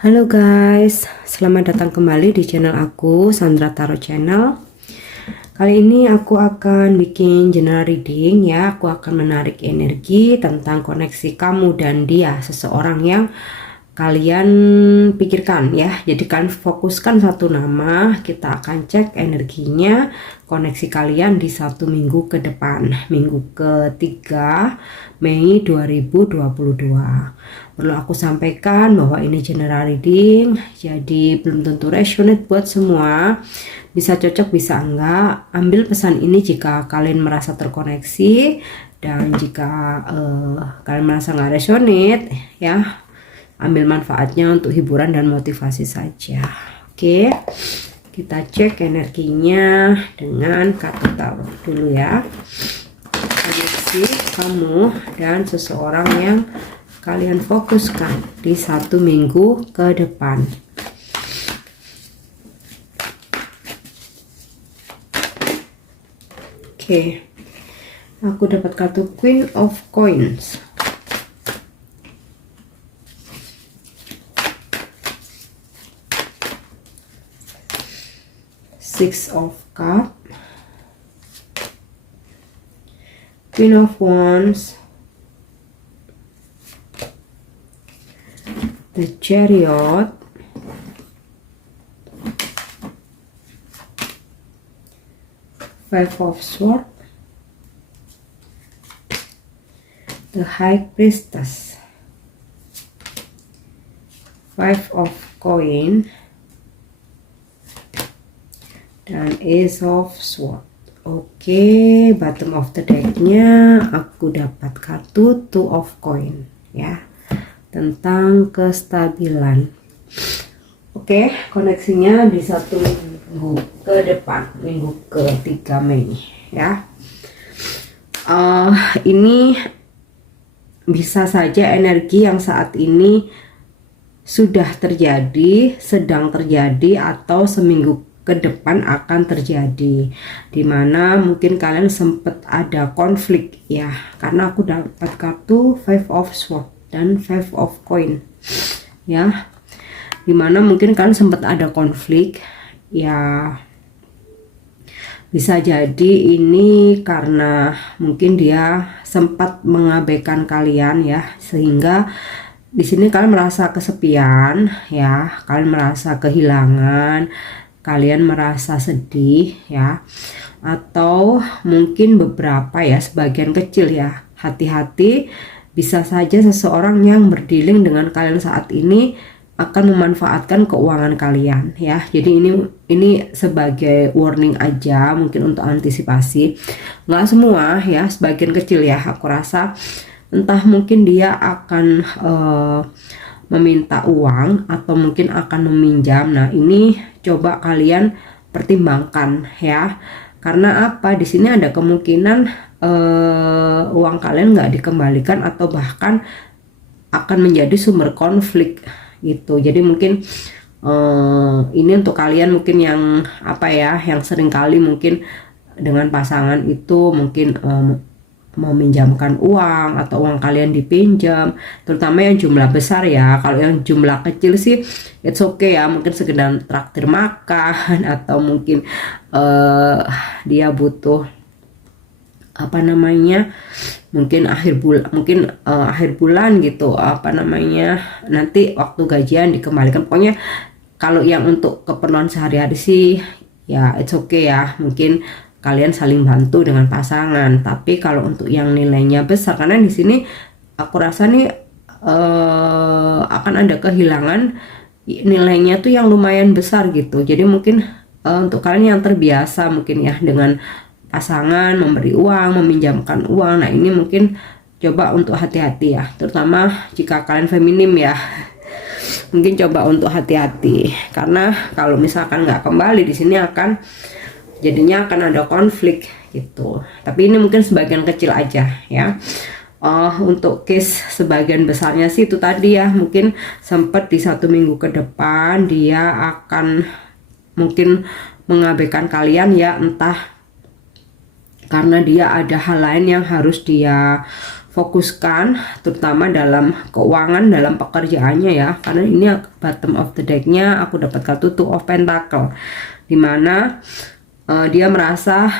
Halo guys, selamat datang kembali di channel aku, Sandra Tarot Channel. Kali ini aku akan bikin general reading ya. Aku akan menarik energi tentang koneksi kamu dan dia, seseorang yang kalian pikirkan ya. Jadi kalian fokuskan satu nama, kita akan cek energinya, koneksi kalian di 1 minggu ke depan, minggu ketiga Mei 2022. Perlu aku sampaikan bahwa ini general reading, jadi belum tentu resonate buat semua. Bisa cocok, bisa enggak. Ambil pesan ini jika kalian merasa terkoneksi, dan jika kalian merasa nggak resonate ya, ambil manfaatnya untuk hiburan dan motivasi saja. Oke, kita cek energinya dengan kartu tarot dulu ya. Koneksi kamu dan seseorang yang kalian fokuskan di 1 minggu ke depan. Oke, aku dapat kartu Queen of Coins, Six of Cups, Queen of Wands, the Chariot, Five of Swords, the High Priestess, Five of Coin, dan Ace of Swords. Oke, bottom of the decknya aku dapat kartu Two of Coin ya, tentang kestabilan. Oke, koneksinya di 1 minggu ke depan, minggu ke-3 Mei ya. Ini bisa saja energi yang saat ini sudah terjadi, sedang terjadi, atau seminggu ke depan akan terjadi, dimana mungkin kalian sempat ada konflik ya, karena aku dapat kartu Five of Swords dan Five of Coin ya, dimana mungkin kalian sempat ada konflik ya. Bisa jadi ini karena mungkin dia sempat mengabaikan kalian ya, sehingga di sini kalian merasa kesepian ya, kalian merasa kehilangan, kalian merasa sedih ya, atau mungkin beberapa ya, sebagian kecil ya. Hati-hati, bisa saja seseorang yang berdealing dengan kalian saat ini akan memanfaatkan keuangan kalian ya. Jadi ini sebagai warning aja, mungkin untuk antisipasi. Nggak semua ya, sebagian kecil ya. Aku rasa entah mungkin dia akan meminta uang atau mungkin akan meminjam. Nah, ini coba kalian pertimbangkan ya. Karena apa? Di sini ada kemungkinan uang kalian nggak dikembalikan, atau bahkan akan menjadi sumber konflik gitu. Jadi mungkin ini untuk kalian mungkin yang apa ya, yang sering kali mungkin dengan pasangan itu mungkin meminjamkan uang, atau uang kalian dipinjam, terutama yang jumlah besar ya. Kalau yang jumlah kecil sih it's okay ya, mungkin sekedar traktir makan, atau mungkin dia butuh apa namanya, mungkin akhir bulan gitu, apa namanya, nanti waktu gajian dikembalikan. Pokoknya kalau yang untuk keperluan sehari-hari sih ya it's okay ya, mungkin kalian saling bantu dengan pasangan. Tapi kalau untuk yang nilainya besar, karena di sini aku rasa nih akan ada kehilangan nilainya tuh yang lumayan besar gitu. Jadi mungkin untuk kalian yang terbiasa mungkin ya dengan pasangan memberi uang, meminjamkan uang, nah ini mungkin coba untuk hati-hati ya, terutama jika kalian feminim ya. Mungkin coba untuk hati-hati, karena kalau misalkan nggak kembali, di sini akan jadinya akan ada konflik gitu. Tapi ini mungkin sebagian kecil aja ya. Untuk case sebagian besarnya sih itu tadi ya, mungkin sempat di 1 minggu ke depan dia akan mungkin mengabaikan kalian ya, entah karena dia ada hal lain yang harus dia fokuskan terutama dalam keuangan, dalam pekerjaannya ya, karena ini bottom of the decknya aku dapat kartu Two of Pentacle, dimana dia merasa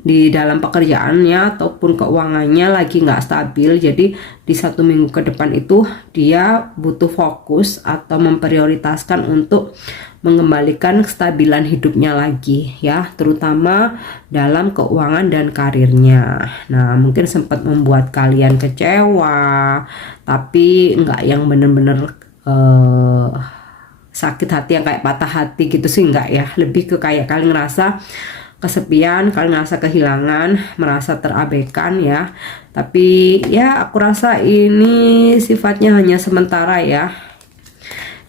di dalam pekerjaannya ataupun keuangannya lagi nggak stabil. Jadi di 1 minggu ke depan itu dia butuh fokus atau memprioritaskan untuk mengembalikan kestabilan hidupnya lagi ya, terutama dalam keuangan dan karirnya. Nah, mungkin sempat membuat kalian kecewa, tapi nggak yang bener-bener sakit hati yang kayak patah hati gitu sih, nggak ya. Lebih ke kayak kalian ngerasa kesepian, kalian merasa kehilangan, merasa terabaikan ya. Tapi ya aku rasa ini sifatnya hanya sementara ya.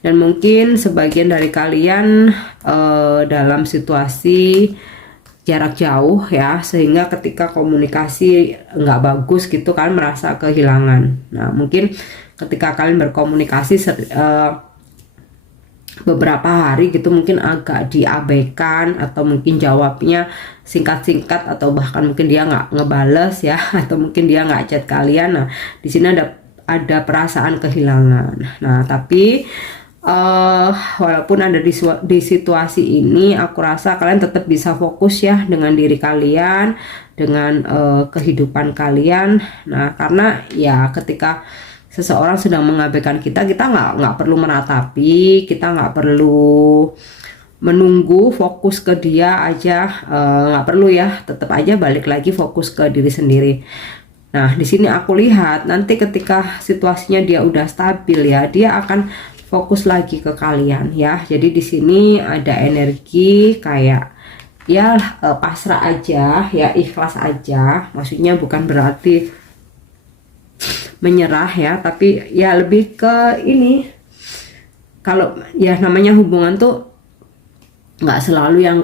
Dan mungkin sebagian dari kalian dalam situasi jarak jauh ya, sehingga ketika komunikasi nggak bagus gitu kalian merasa kehilangan. Nah, mungkin ketika kalian berkomunikasi beberapa hari gitu mungkin agak diabaikan, atau mungkin jawabnya singkat-singkat, atau bahkan mungkin dia nggak ngebales ya, atau mungkin dia nggak chat kalian. Nah, di sini ada perasaan kehilangan. Nah, tapi walaupun ada di situasi ini, aku rasa kalian tetap bisa fokus ya dengan diri kalian, dengan kehidupan kalian. Nah, karena ya ketika seseorang sedang mengabaikan kita nggak perlu meratapi, kita nggak perlu menunggu, fokus ke dia aja, nggak perlu ya, tetap aja balik lagi fokus ke diri sendiri. Nah, di sini aku lihat nanti ketika situasinya dia udah stabil ya, dia akan fokus lagi ke kalian ya. Jadi di sini ada energi kayak ya pasrah aja ya, ikhlas aja. Maksudnya bukan berarti menyerah ya, tapi ya lebih ke ini, kalau ya namanya hubungan tuh nggak selalu yang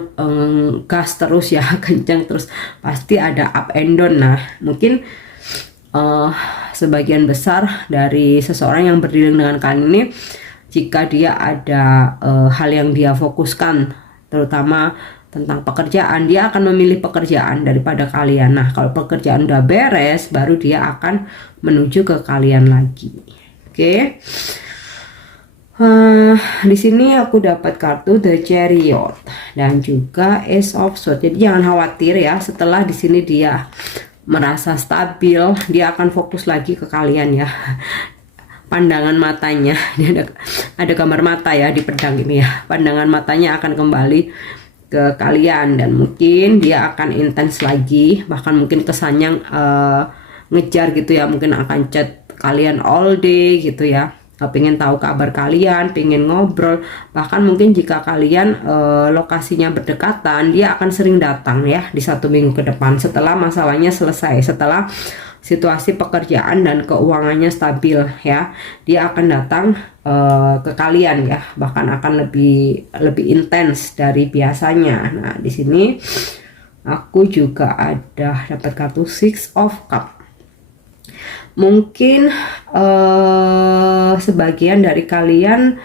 gas terus ya, kencang terus, pasti ada up and down. Nah, mungkin sebagian besar dari seseorang yang berdiri dengan kalian ini, jika dia ada hal yang dia fokuskan, terutama tentang pekerjaan, dia akan memilih pekerjaan daripada kalian. Nah, kalau pekerjaan udah beres, baru dia akan menuju ke kalian lagi. Oke. Di sini aku dapat kartu The Chariot dan juga Ace of Swords. Jadi jangan khawatir ya, setelah di sini dia merasa stabil, dia akan fokus lagi ke kalian ya. Pandangan matanya, ini ada gambar mata ya di pedang ini ya. Pandangan matanya akan kembali ke kalian, dan mungkin dia akan intens lagi, bahkan mungkin kesannya ngejar gitu ya, mungkin akan chat kalian all day gitu ya, pengen tahu kabar kalian, pengen ngobrol, bahkan mungkin jika kalian lokasinya berdekatan, dia akan sering datang ya di 1 minggu ke depan setelah masalahnya selesai, setelah situasi pekerjaan dan keuangannya stabil ya, dia akan datang ke kalian ya, bahkan akan lebih intens dari biasanya. Nah, di sini aku juga ada dapat kartu Six of Cups. Mungkin sebagian dari kalian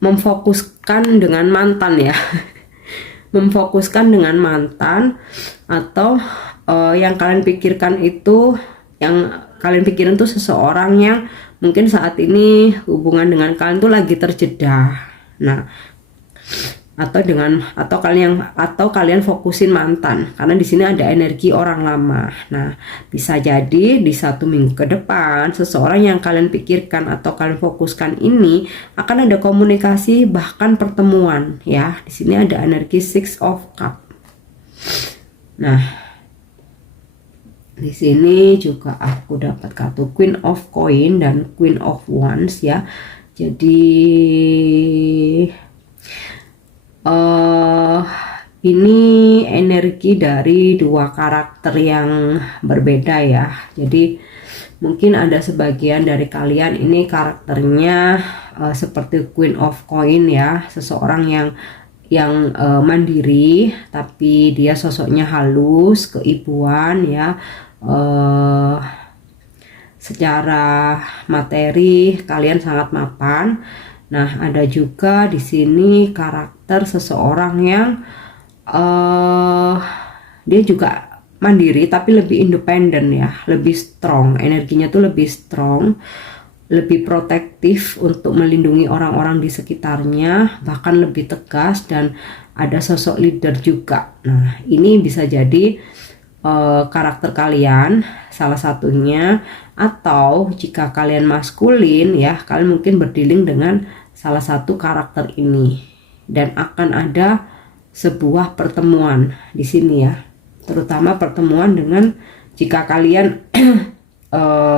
memfokuskan dengan mantan ya, memfokuskan dengan mantan, atau yang kalian pikirkan itu, yang kalian pikirin tuh seseorang yang mungkin saat ini hubungan dengan kalian tuh lagi terjeda. Nah, atau kalian fokusin mantan, karena di sini ada energi orang lama. Nah, bisa jadi di 1 minggu ke depan, seseorang yang kalian pikirkan atau kalian fokuskan ini akan ada komunikasi, bahkan pertemuan ya. Di sini ada energi Six of Cups. Nah, di sini juga aku dapat kartu Queen of Coin dan Queen of Wands ya. Jadi ini energi dari 2 karakter yang berbeda ya. Jadi mungkin ada sebagian dari kalian ini karakternya seperti Queen of Coin ya, seseorang yang mandiri, tapi dia sosoknya halus, keibuan ya. Secara materi kalian sangat mapan. Nah, ada juga di sini karakter seseorang yang dia juga mandiri tapi lebih independen ya, lebih strong, energinya tuh lebih strong, lebih protektif untuk melindungi orang-orang di sekitarnya, bahkan lebih tegas dan ada sosok leader juga. Nah, ini bisa jadi karakter kalian salah satunya, atau jika kalian maskulin ya, kalian mungkin berdealing dengan salah satu karakter ini dan akan ada sebuah pertemuan di sini ya, terutama pertemuan dengan jika kalian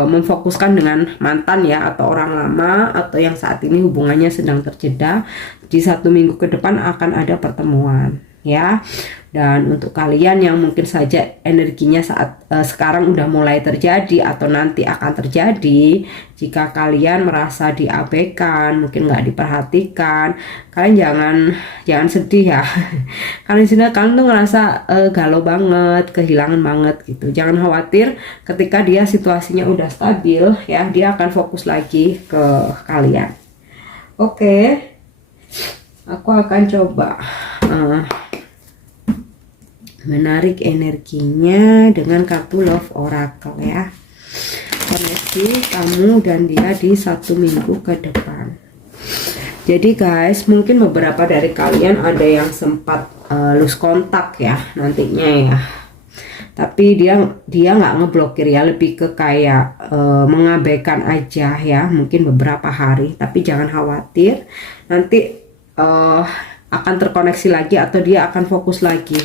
memfokuskan dengan mantan ya, atau orang lama, atau yang saat ini hubungannya sedang terjeda, di 1 minggu ke depan akan ada pertemuan ya. Dan untuk kalian yang mungkin saja energinya saat sekarang udah mulai terjadi atau nanti akan terjadi, jika kalian merasa diabaikan, mungkin nggak diperhatikan, kalian jangan sedih ya. Karena di sini kalian tuh ngerasa galau banget, kehilangan banget gitu. Jangan khawatir, ketika dia situasinya udah stabil ya, dia akan fokus lagi ke kalian. Oke, aku akan coba menarik energinya dengan kartu Love Oracle ya. Koneksi kamu dan dia di 1 minggu ke depan. Jadi guys, mungkin beberapa dari kalian ada yang sempat lose kontak ya nantinya ya. Tapi dia nggak ngeblokir ya, lebih ke kayak mengabaikan aja ya, mungkin beberapa hari. Tapi jangan khawatir, nanti akan terkoneksi lagi atau dia akan fokus lagi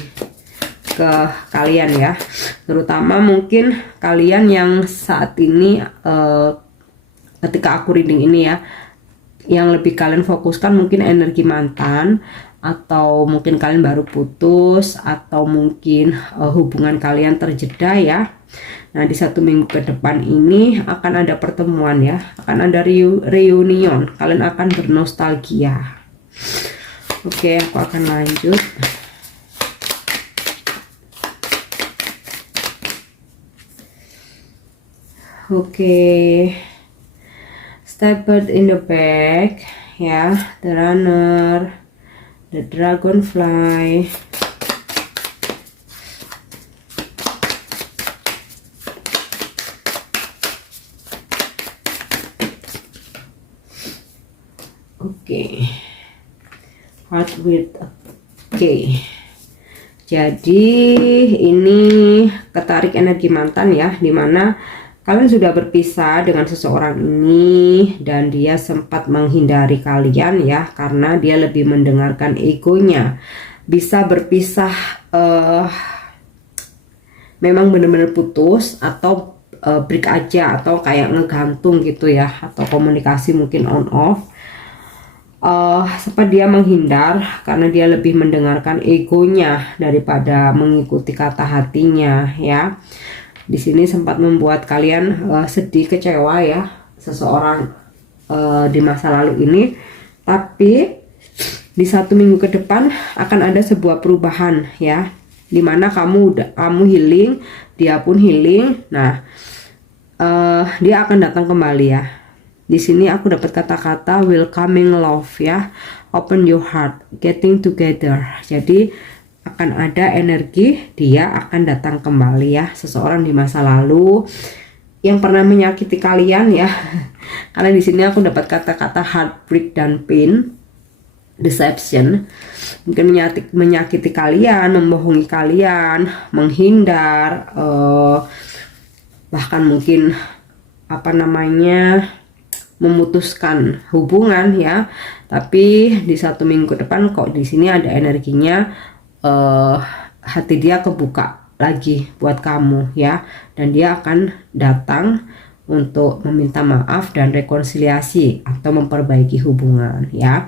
ke kalian ya, terutama mungkin kalian yang saat ini ketika aku reading ini ya, yang lebih kalian fokuskan mungkin energi mantan, atau mungkin kalian baru putus, atau mungkin hubungan kalian terjeda ya. Nah, di 1 minggu ke depan ini akan ada pertemuan ya, akan ada reunion, kalian akan bernostalgia. Oke, aku akan lanjut. Oke, Stepbird in the back ya, the runner, the dragonfly, oke, heart with a K. Jadi ini ketarik energi mantan ya, dimana kalian sudah berpisah dengan seseorang ini dan dia sempat menghindari kalian ya, karena dia lebih mendengarkan egonya. Bisa berpisah memang benar-benar putus, atau break aja, atau kayak ngegantung gitu ya, atau komunikasi mungkin on off. Sempat dia menghindar karena dia lebih mendengarkan egonya daripada mengikuti kata hatinya ya. Di sini sempat membuat kalian sedih, kecewa ya, seseorang di masa lalu ini. Tapi di 1 minggu ke depan akan ada sebuah perubahan ya, dimana kamu healing, dia pun healing. Nah, dia akan datang kembali ya. Di sini aku dapat kata-kata welcoming love ya, open your heart, getting together. Jadi akan ada energi dia akan datang kembali ya, seseorang di masa lalu yang pernah menyakiti kalian ya. Karena di sini aku dapat kata-kata heartbreak dan pain, deception, mungkin menyakiti kalian, membohongi kalian, menghindar, bahkan mungkin memutuskan hubungan ya. Tapi di 1 minggu depan kok di sini ada energinya, hati dia kebuka lagi buat kamu ya, dan dia akan datang untuk meminta maaf dan rekonsiliasi atau memperbaiki hubungan ya.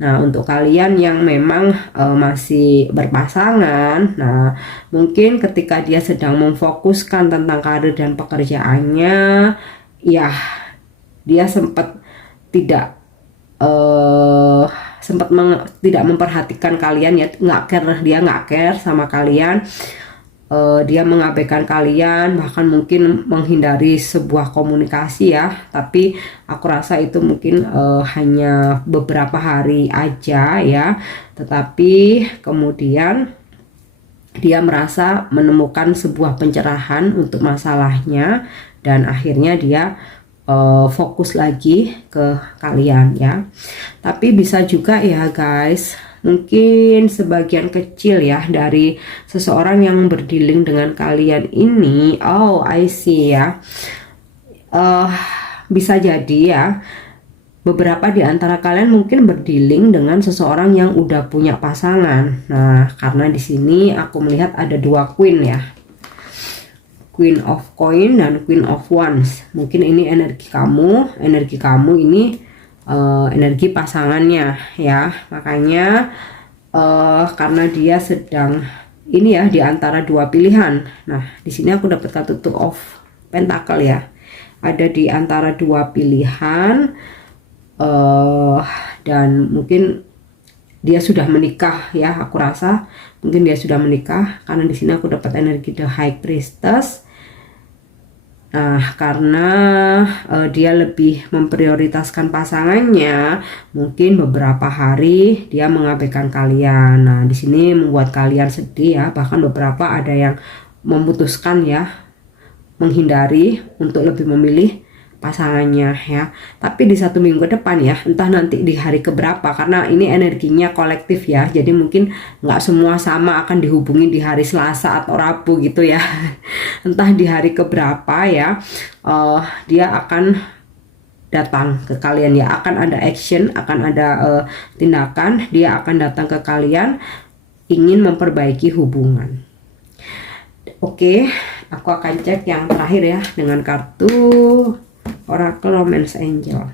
Nah, untuk kalian yang memang masih berpasangan, nah mungkin ketika dia sedang memfokuskan tentang karir dan pekerjaannya ya, dia sempat tidak tidak memperhatikan kalian ya, dia nggak care sama kalian, dia mengabaikan kalian, bahkan mungkin menghindari sebuah komunikasi ya. Tapi aku rasa itu mungkin hanya beberapa hari aja ya, tetapi kemudian dia merasa menemukan sebuah pencerahan untuk masalahnya dan akhirnya dia fokus lagi ke kalian ya. Tapi bisa juga ya guys, mungkin sebagian kecil ya dari seseorang yang berdealing dengan kalian ini, oh I see ya, bisa jadi ya beberapa di antara kalian mungkin berdealing dengan seseorang yang udah punya pasangan. Nah, karena di sini aku melihat ada dua queen ya. Queen of Coin dan Queen of Wands. Mungkin ini energi kamu ini energi pasangannya ya. Makanya karena dia sedang ini ya di antara dua pilihan. Nah, di sini aku dapat kartu Two of Pentacle ya. Ada di antara dua pilihan. Dan mungkin dia sudah menikah ya, aku rasa mungkin dia sudah menikah karena di sini aku dapat energi The High Priestess. Nah, karena dia lebih memprioritaskan pasangannya, mungkin beberapa hari dia mengabaikan kalian. Nah, di sini membuat kalian sedih ya, bahkan beberapa ada yang memutuskan ya, menghindari untuk lebih memilih pasangannya ya. Tapi di 1 minggu depan ya, entah nanti di hari keberapa, karena ini energinya kolektif ya, jadi mungkin nggak semua sama akan dihubungi di hari Selasa atau Rabu gitu ya. Entah di hari keberapa ya, dia akan datang ke kalian ya, akan ada action, akan ada tindakan, dia akan datang ke kalian ingin memperbaiki hubungan. Oke, aku akan cek yang terakhir ya dengan kartu Oracle Romance Angel.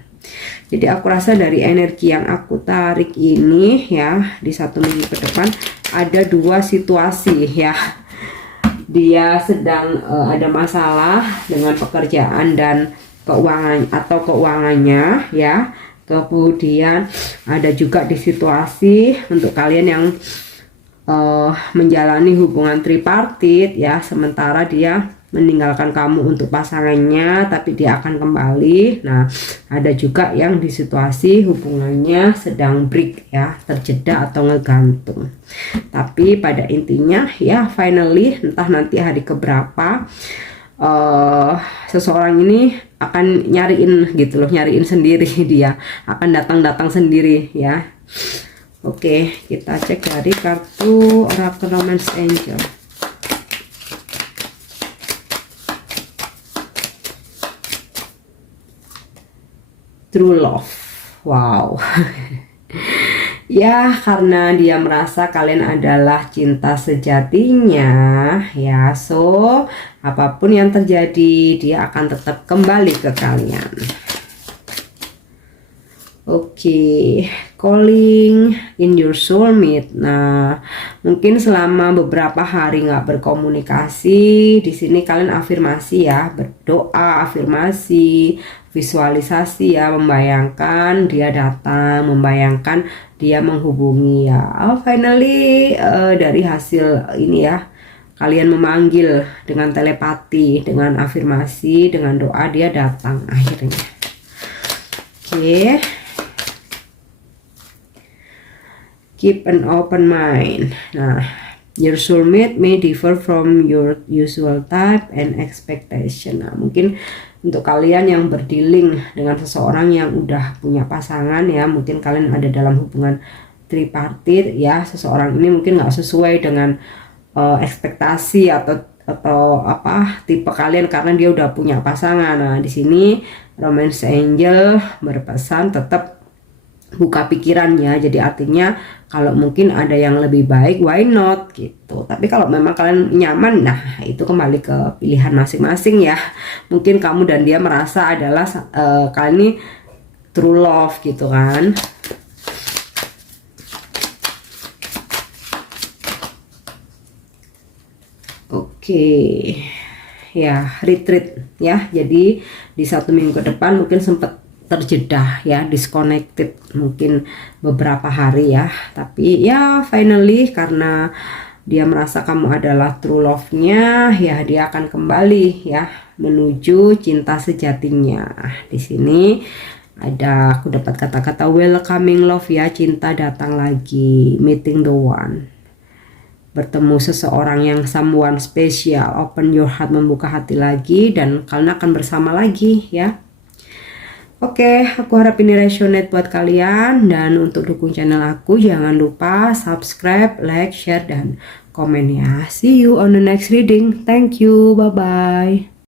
Jadi aku rasa dari energi yang aku tarik ini ya, di 1 minggu ke depan ada dua situasi ya. Dia sedang ada masalah dengan pekerjaan dan keuangan atau keuangannya ya. Kemudian ada juga di situasi untuk kalian yang menjalani hubungan tripartit ya, sementara dia meninggalkan kamu untuk pasangannya tapi dia akan kembali. Nah, ada juga yang di situasi hubungannya sedang break ya, terjeda atau ngegantung. Tapi pada intinya ya, finally entah nanti hari keberapa seseorang ini akan nyariin gitu loh, nyariin sendiri, dia akan datang sendiri ya. Oke, kita cek dari kartu Oracle Romance Angel. True love. Wow. Ya, karena dia merasa kalian adalah cinta sejatinya ya, so apapun yang terjadi dia akan tetap kembali ke kalian. Oke, calling in your soulmate. Nah, mungkin selama beberapa hari nggak berkomunikasi, di sini kalian afirmasi ya, berdoa, afirmasi, visualisasi ya, membayangkan dia datang, membayangkan dia menghubungi ya. Finally dari hasil ini ya, kalian memanggil dengan telepati, dengan afirmasi, dengan doa, dia datang akhirnya. Oke. Keep an open mind. Nah, your soulmate may differ from your usual type and expectation. Nah, mungkin untuk kalian yang berdealing dengan seseorang yang udah punya pasangan ya, mungkin kalian ada dalam hubungan tripartit ya, seseorang ini mungkin nggak sesuai dengan ekspektasi atau apa tipe kalian karena dia udah punya pasangan. Nah, di sini Romance Angel berpesan tetap buka pikirannya, jadi artinya kalau mungkin ada yang lebih baik, why not gitu. Tapi kalau memang kalian nyaman, nah itu kembali ke pilihan masing-masing ya. Mungkin kamu dan dia merasa adalah kalian ini true love gitu kan. Oke, ya retreat ya. Jadi di 1 minggu ke depan mungkin sempat terjeda ya, disconnected mungkin beberapa hari ya, tapi ya finally karena dia merasa kamu adalah true love-nya ya, dia akan kembali ya menuju cinta sejatinya. Di sini ada aku dapat kata-kata welcoming love ya, cinta datang lagi, meeting the one. bertemu seseorang yang someone special, open your heart, membuka hati lagi, dan kalian akan bersama lagi ya. Oke, aku harap ini resonate buat kalian, dan untuk dukung channel aku jangan lupa subscribe, like, share, dan komen ya. See you on the next reading. Thank you, bye bye.